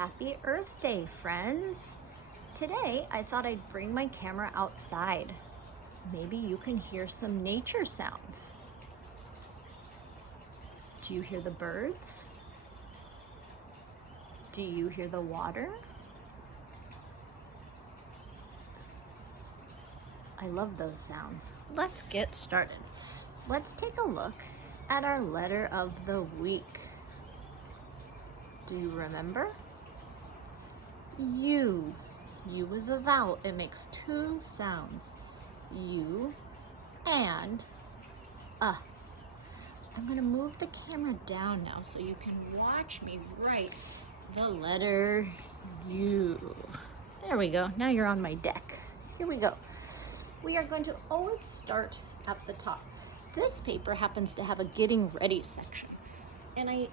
Happy Earth Day, friends! Today, I thought I'd bring my camera outside. Maybe you can hear some nature sounds. Do you hear the birds? Do you hear the water? I love those sounds. Let's get started. Let's take a look at our letter of the week. Do you remember? U. U is a vowel. It makes two sounds. U and I'm going to move the camera down now so you can watch me write the letter U. There we go. Now you're on my deck. Here we go. We are going to always start at the top. This paper happens to have a getting ready section, and I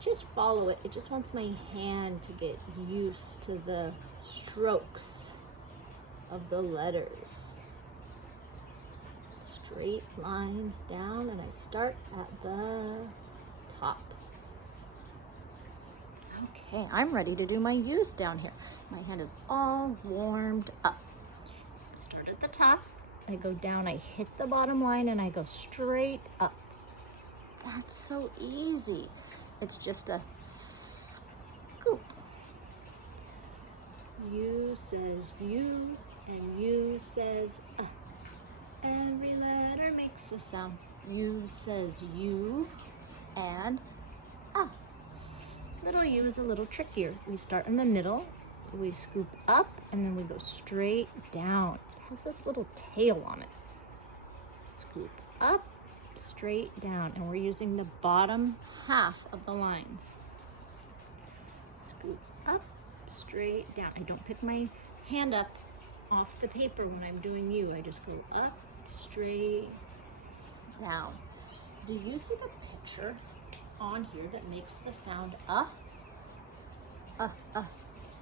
just follow it. It just wants my hand to get used to the strokes of the letters. Straight lines down, and I start at the top. Okay, I'm ready to do my U's down here. My hand is all warmed up. Start at the top, I go down, I hit the bottom line, and I go straight up. That's so easy. It's just a scoop. U says U, and U says Every letter makes a sound. U says U, and Little U is a little trickier. We start in the middle, we scoop up, and then we go straight down. It has this little tail on it. Scoop up, straight down, and we're using the bottom half of the lines. Scoop up, straight down. I don't pick my hand up off the paper when I'm doing U. I just go up, straight down. Do you see the picture on here that makes the sound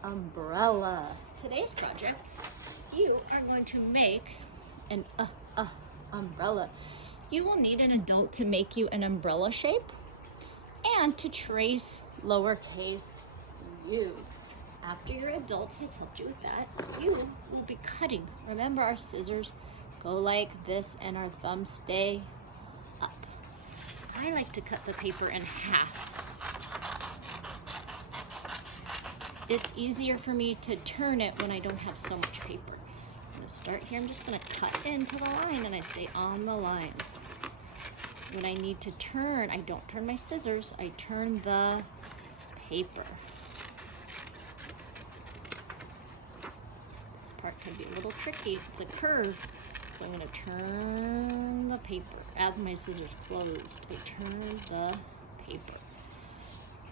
umbrella? Today's project, you are going to make an umbrella. You will need an adult to make you an umbrella shape and to trace lowercase u. After your adult has helped you with that, you will be cutting. Remember, our scissors go like this and our thumbs stay up. I like to cut the paper in half. It's easier for me to turn it when I don't have so much paper. I'm gonna start here. I'm just gonna cut into the line, and I stay on the lines. When I need to turn, I don't turn my scissors, I turn the paper. This part can be a little tricky. It's a curve, so I'm gonna turn the paper. As my scissors closed, I turn the paper.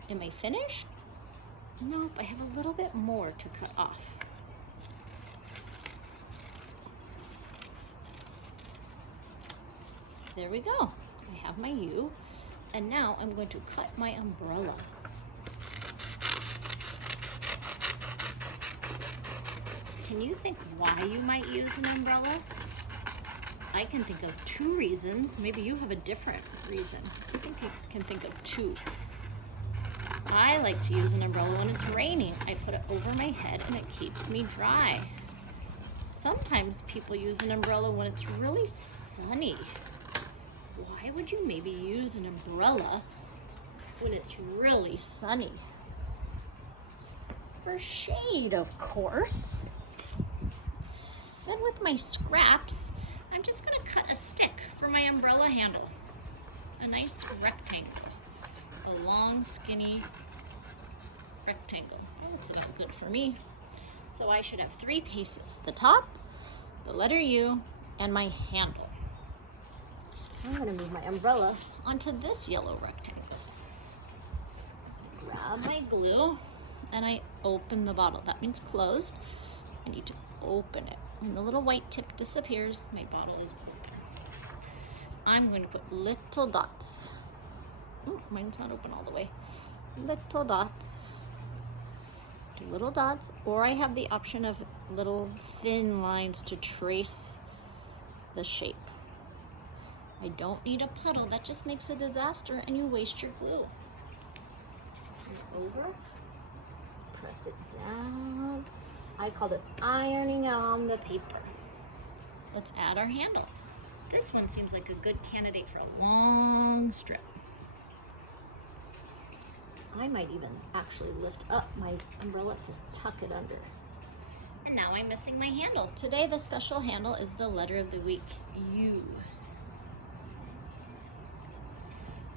Am I finished? Nope, I have a little bit more to cut off. There we go. I have my U, and now I'm going to cut my umbrella. Can you think why you might use an umbrella? I can think of two reasons. Maybe you have a different reason. I think you can think of two. I like to use an umbrella when it's raining. I put it over my head and it keeps me dry. Sometimes people use an umbrella when it's really sunny. Why would you maybe use an umbrella when it's really sunny? For shade, of course. Then with my scraps, I'm just gonna cut a stick for my umbrella handle. A nice rectangle. A long, skinny rectangle. That looks about good for me. So I should have three pieces. The top, the letter U, and my handle. I'm gonna move my umbrella onto this yellow rectangle. Grab my glue, and I open the bottle. That means closed. I need to open it. When the little white tip disappears, my bottle is open. I'm going to put little dots. Oh, mine's not open all the way. Little dots. Do little dots, or I have the option of little thin lines to trace the shape. I don't need a puddle. That just makes a disaster and you waste your glue. Over, press it down. I call this ironing on the paper. Let's add our handle. This one seems like a good candidate for a long strip. I might even actually lift up my umbrella to tuck it under. And now I'm missing my handle. Today the special handle is the letter of the week, U.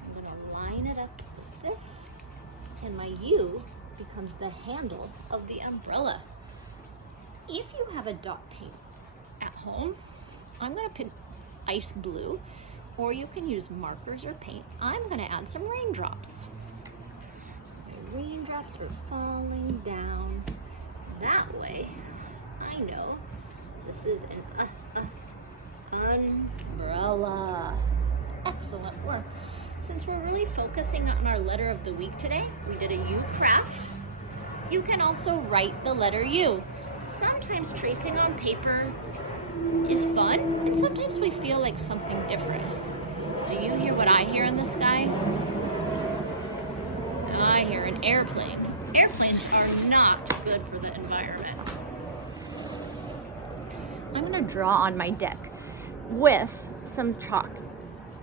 I'm gonna line it up like this, and my U becomes the handle of the umbrella. If you have a dot paint at home, I'm gonna pick ice blue, or you can use markers or paint. I'm gonna add some raindrops. The raindrops are falling down that way. I know this is an umbrella. Excellent work. Since we're really focusing on our letter of the week today, we did a U craft. You can also write the letter U. Sometimes tracing on paper is fun, and sometimes we feel like something different. Do you hear what I hear in the sky? I hear an airplane. Airplanes are not good for the environment. I'm gonna draw on my deck with some chalk.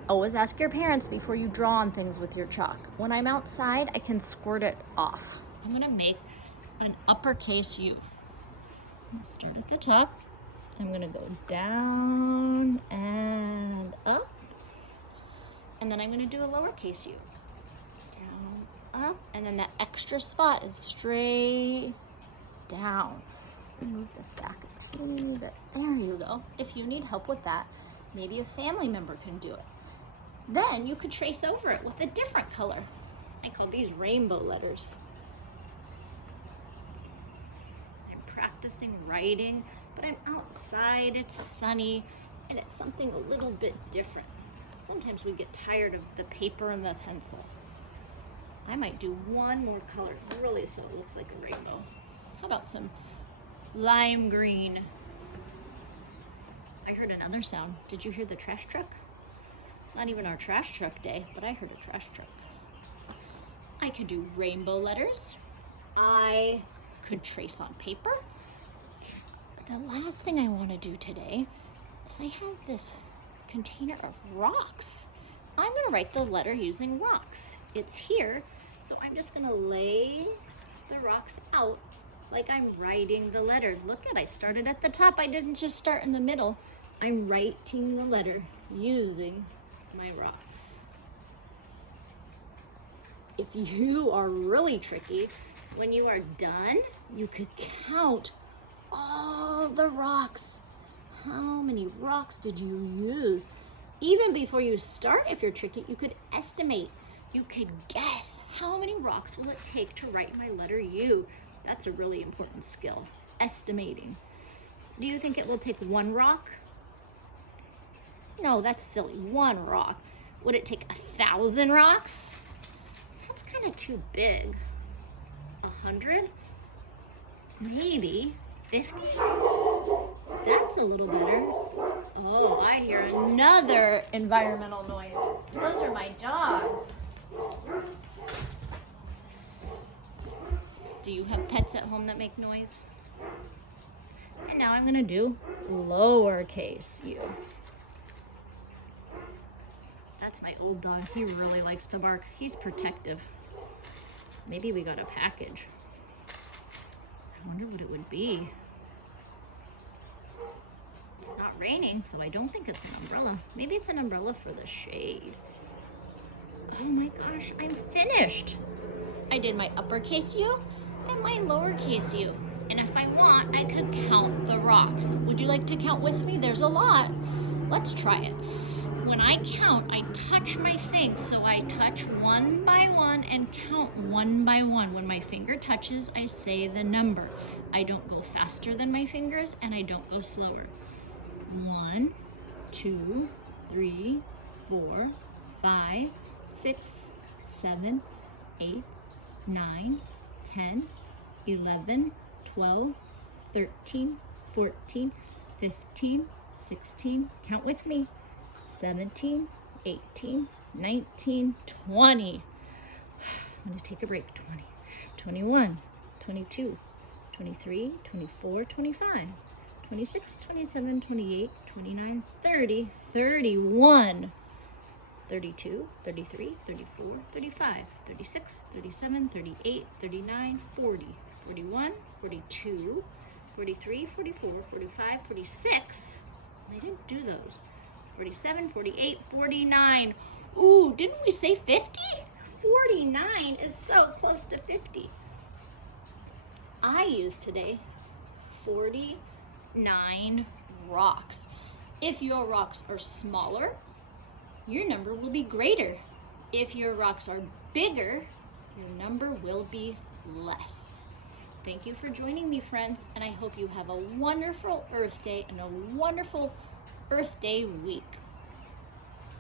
Always ask your parents before you draw on things with your chalk. When I'm outside, I can squirt it off. I'm gonna make an uppercase U. I'm gonna start at the top. I'm gonna go down and up. And then I'm gonna do a lowercase U. Down, up, and then that extra spot is straight down. Move this back a teeny bit. There you go. If you need help with that, maybe a family member can do it. Then you could trace over it with a different color. I call these rainbow letters. I'm practicing writing, but I'm outside, it's sunny, and it's something a little bit different. Sometimes we get tired of the paper and the pencil. I might do one more color, really, so it looks like a rainbow. How about some lime green? I heard another sound. Did you hear the trash truck? It's not even our trash truck day, but I heard a trash truck. I could do rainbow letters. I could trace on paper. But the last thing I want to do today is I have this container of rocks. I'm going to write the letter using rocks. It's here, so I'm just going to lay the rocks out like I'm writing the letter. Look I started at the top. I didn't just start in the middle. I'm writing the letter using my rocks. If you are really tricky, when you are done, you could count all the rocks. How many rocks did you use? Even before you start, if you're tricky, you could estimate. You could guess how many rocks will it take to write my letter U. That's a really important skill, estimating. Do you think it will take one rock? No, that's silly, one rock. Would it take 1,000 rocks? That's kind of too big. 100? Maybe 50? That's a little better. Oh, I hear another environmental noise. Those are my dogs. Do you have pets at home that make noise? And now I'm gonna do lowercase u. That's my old dog. He really likes to bark. He's protective. Maybe we got a package. I wonder what it would be. It's not raining, so I don't think it's an umbrella. Maybe it's an umbrella for the shade. Oh my gosh, I'm finished. I did my uppercase U and my lowercase u. And if I want, I could count the rocks. Would you like to count with me? There's a lot. Let's try it. When I count, I touch my things. So I touch one by one and count one by one. When my finger touches, I say the number. I don't go faster than my fingers and I don't go slower. 1, 2, 3, 4, 5, 6, 7, 8, 9, 10, 11, 12, 13, 14, 15, 16, count with me, 17, 18, 19, 20. I'm gonna take a break, 20, 21, 22, 23, 24, 25, 26, 27, 28, 29, 30, 31, 32, 33, 34, 35, 36, 37, 38, 39, 40, 41, 42, 43, 44, 45, 46. I didn't do those. 47, 48, 49. Ooh, didn't we say 50? 49 is so close to 50. I used today 49 rocks. If your rocks are smaller, your number will be greater. If your rocks are bigger, your number will be less. Thank you for joining me, friends, and I hope you have a wonderful Earth Day and a wonderful Earth Day week.